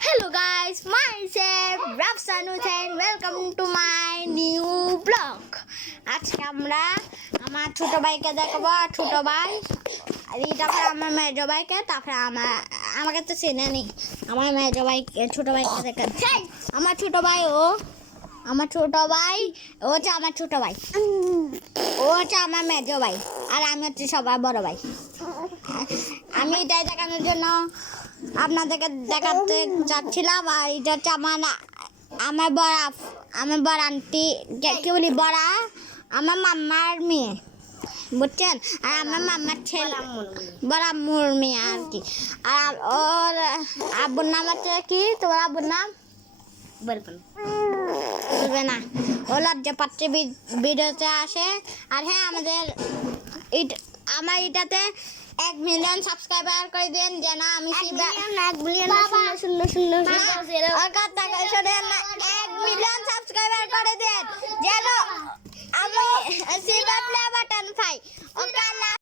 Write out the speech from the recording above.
Hello guys, myself Rafsanut and welcome to my new vlog. আজকে আমরা আমার ছোট ভাইকে দেখাবো। ছোট ভাই আর এটা আমার মেজো ভাইকে, তারপরে আমাকে তো চেনে নেই। আমার মেজো ভাই ছোট ভাইকে দেখাচ্ছি। আমার ছোট ভাই ও হচ্ছে আমার ছোট ভাই, ও হচ্ছে আমার মেজো ভাই, আর আমি হচ্ছে সবার বড় ভাই। আমি এটাই দেখানোর জন্য আপনাদেরকে দেখাতে চাচ্ছিলাম। আর এটা হচ্ছে আমার বড় আন্টি, কি বলি, আমার মাম্মার মেয়ে, বুঝছেন? আর আমার মাম্মার ছেলে বড় আম্মুর মেয়ে আর কি। আর ওর আব্বুর নাম হচ্ছে কি? তোমার আব্বুর নাম বলবে না, ও লজ্জা পাচ্ছে ভিডিওতে আসে। আর হ্যাঁ, আমার এটাতে 1 মিলিয়ন সাবস্ক্রাইবার করে দেন, যেন আমি 1 মিলিয়ন সাবস্ক্রাইবার